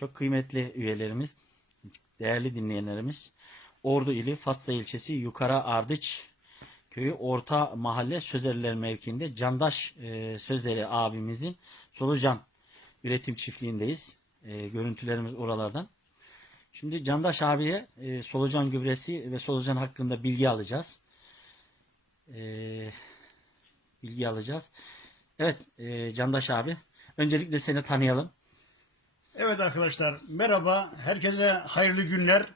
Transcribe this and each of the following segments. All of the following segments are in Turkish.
Çok kıymetli üyelerimiz, değerli dinleyenlerimiz, Ordu ili Fatsa ilçesi Yukarı Ardıç köyü Orta Mahalle Sözeriler mevkiinde Candaş e, Sözleri abimizin Solucan üretim çiftliğindeyiz. E, görüntülerimiz oralardan. Şimdi Candaş abiye e, solucan gübresi ve solucan hakkında bilgi alacağız. E, bilgi alacağız. Evet e, Candaş abi. Öncelikle seni tanıyalım. Evet arkadaşlar merhaba. Herkese hayırlı günler.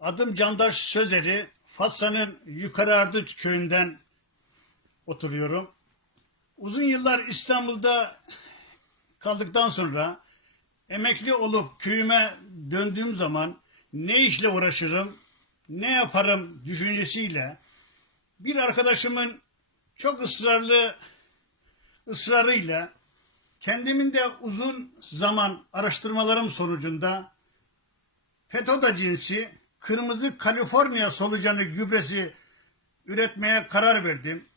Adım Candaş Sözeri. Fatsa'nın Yukarı Ardıç köyünden oturuyorum. Uzun yıllar İstanbul'da kaldıktan sonra emekli olup köyüme döndüğüm zaman ne işle uğraşırım, ne yaparım düşüncesiyle bir arkadaşımın çok ısrarlı ısrarıyla Kendimin de uzun zaman araştırmalarım sonucunda Fetoda cinsi kırmızı Kaliforniya solucanı gübresi üretmeye karar verdim.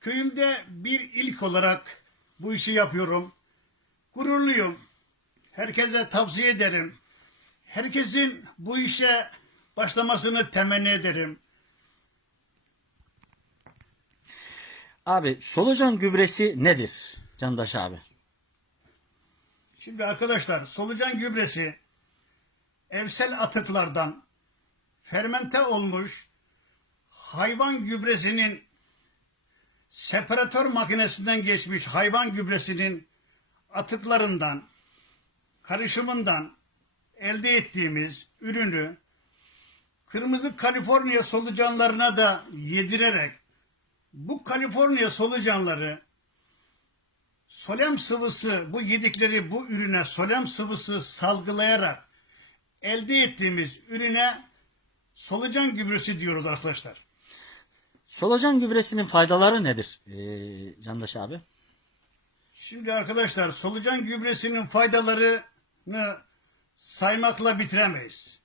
Köyümde bir ilk olarak bu işi yapıyorum. Gururluyum. Herkese tavsiye ederim. Herkesin bu işe başlamasını temenni ederim. Abi solucan gübresi nedir Candaş abi? Şimdi arkadaşlar solucan gübresi evsel atıklardan fermente olmuş hayvan gübresinin separatör makinesinden geçmiş hayvan gübresinin atıklarından karışımından elde ettiğimiz ürünü kırmızı Kaliforniya solucanlarına da yedirerek bu Kaliforniya solucanları solem sıvısı bu yedikleri bu ürüne solem sıvısı salgılayarak elde ettiğimiz ürüne solucan gübresi diyoruz arkadaşlar. Solucan gübresinin faydaları nedir ee, Candaş abi? Şimdi arkadaşlar solucan gübresinin faydalarını saymakla bitiremeyiz.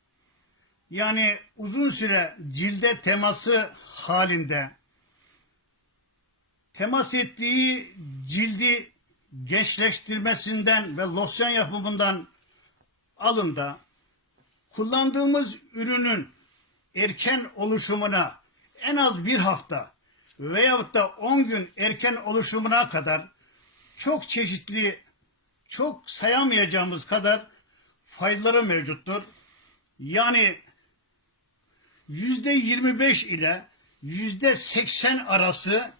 Yani uzun süre cilde teması halinde temas ettiği cildi gençleştirmesinden ve losyon yapımından alında kullandığımız ürünün erken oluşumuna en az bir hafta veyahut da 10 gün erken oluşumuna kadar çok çeşitli, çok sayamayacağımız kadar faydaları mevcuttur. Yani yüzde 25 ile yüzde 80 arası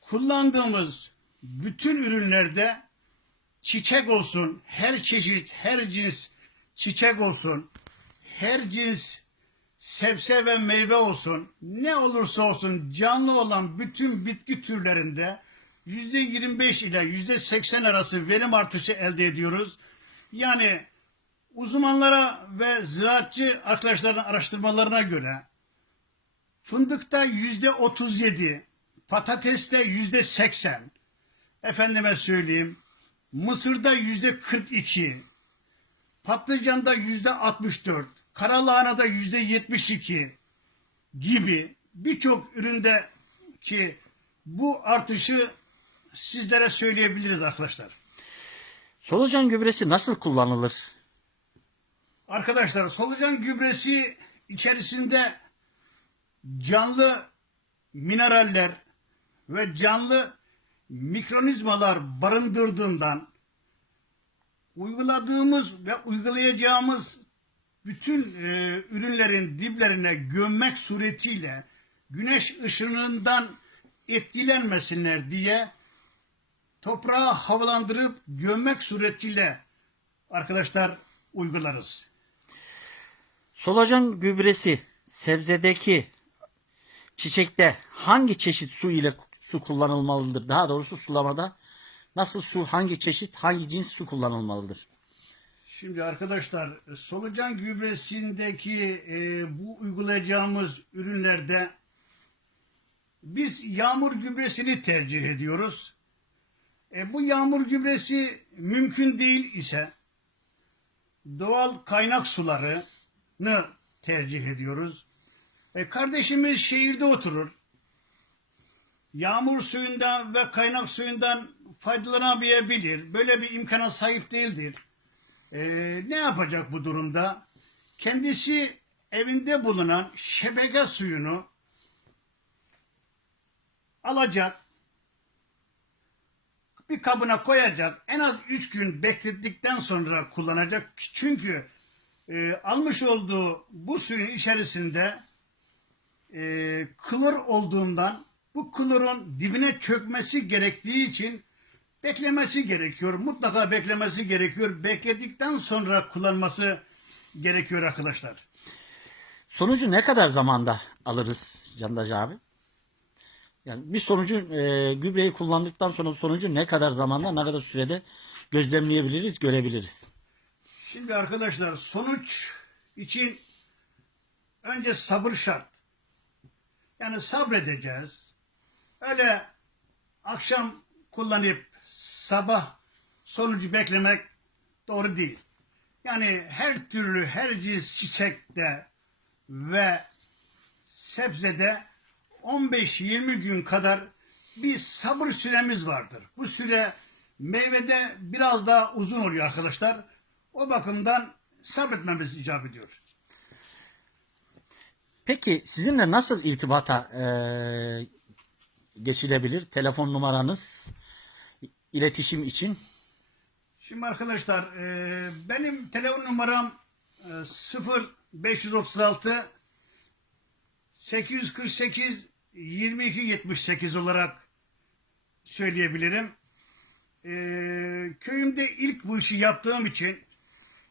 kullandığımız bütün ürünlerde çiçek olsun, her çeşit, her cins çiçek olsun, her cins sebze ve meyve olsun, ne olursa olsun canlı olan bütün bitki türlerinde yüzde 25 ile yüzde 80 arası verim artışı elde ediyoruz. Yani uzmanlara ve ziraatçı arkadaşların araştırmalarına göre fındıkta yüzde 37, patateste yüzde 80, efendime söyleyeyim, mısırda yüzde 42, patlıcanda yüzde 64, karalahanada yüzde 72 gibi birçok üründe ki bu artışı sizlere söyleyebiliriz arkadaşlar. Solucan gübresi nasıl kullanılır? Arkadaşlar solucan gübresi içerisinde canlı mineraller ve canlı mikronizmalar barındırdığından uyguladığımız ve uygulayacağımız bütün e, ürünlerin diplerine gömmek suretiyle güneş ışınından etkilenmesinler diye toprağı havalandırıp gömmek suretiyle arkadaşlar uygularız. Solucan gübresi sebzedeki çiçekte hangi çeşit su ile su kullanılmalıdır? Daha doğrusu sulamada nasıl su, hangi çeşit, hangi cins su kullanılmalıdır? Şimdi arkadaşlar solucan gübresindeki e, bu uygulayacağımız ürünlerde biz yağmur gübresini tercih ediyoruz. E, bu yağmur gübresi mümkün değil ise doğal kaynak sularını tercih ediyoruz. E, kardeşimiz şehirde oturur. Yağmur suyundan ve kaynak suyundan faydalanamayabilir. Böyle bir imkana sahip değildir. e, ne yapacak bu durumda? Kendisi evinde bulunan şebeke suyunu alacak, bir kabına koyacak, en az 3 gün beklettikten sonra kullanacak. Çünkü e, almış olduğu bu suyun içerisinde e, klor olduğundan bu klorun dibine çökmesi gerektiği için beklemesi gerekiyor. Mutlaka beklemesi gerekiyor. Bekledikten sonra kullanması gerekiyor arkadaşlar. Sonucu ne kadar zamanda alırız Candaş abi? Yani bir sonucu e, gübreyi kullandıktan sonra sonucu ne kadar zamanda ne kadar sürede gözlemleyebiliriz, görebiliriz? Şimdi arkadaşlar sonuç için önce sabır şart. Yani sabredeceğiz. Öyle akşam kullanıp sabah sonucu beklemek doğru değil. Yani her türlü her cins çiçekte ve sebzede 15-20 gün kadar bir sabır süremiz vardır. Bu süre meyvede biraz daha uzun oluyor arkadaşlar. O bakımdan sabretmemiz icap ediyor. Peki sizinle nasıl irtibata e, geçilebilir? Telefon numaranız, iletişim için Şimdi arkadaşlar e, benim telefon numaram e, 0536 848 2278 olarak söyleyebilirim. E, köyümde ilk bu işi yaptığım için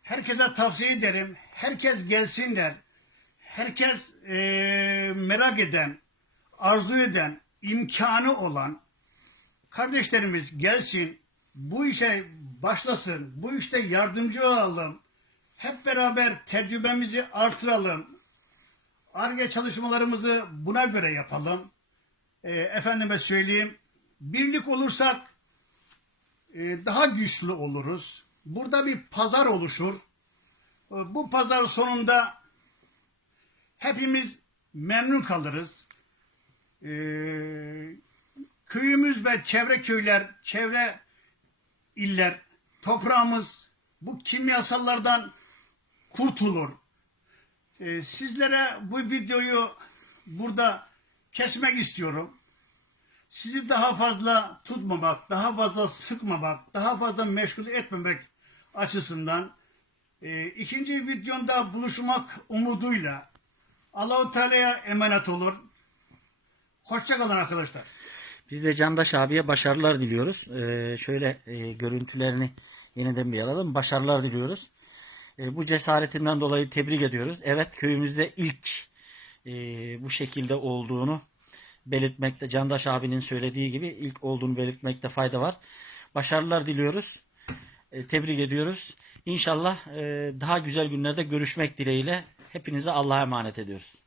herkese tavsiye ederim. Herkes gelsinler. Herkes e, merak eden, arzu eden, imkanı olan kardeşlerimiz gelsin, bu işe başlasın, bu işte yardımcı olalım, hep beraber tecrübemizi artıralım, ARGE çalışmalarımızı buna göre yapalım. E, efendime söyleyeyim, birlik olursak e, daha güçlü oluruz. Burada bir pazar oluşur. E, bu pazar sonunda hepimiz memnun kalırız. E, köyümüz ve çevre köyler, çevre iller, toprağımız bu kimyasallardan kurtulur. Ee, sizlere bu videoyu burada kesmek istiyorum. Sizi daha fazla tutmamak, daha fazla sıkmamak, daha fazla meşgul etmemek açısından e, ikinci videomda buluşmak umuduyla Allahu Teala'ya emanet olun. Hoşçakalın arkadaşlar. Biz de Candaş abiye başarılar diliyoruz. Ee, şöyle e, görüntülerini yeniden bir alalım. Başarılar diliyoruz. E, bu cesaretinden dolayı tebrik ediyoruz. Evet köyümüzde ilk e, bu şekilde olduğunu belirtmekte, Candaş abinin söylediği gibi ilk olduğunu belirtmekte fayda var. Başarılar diliyoruz. E, tebrik ediyoruz. İnşallah e, daha güzel günlerde görüşmek dileğiyle hepinize Allah'a emanet ediyoruz.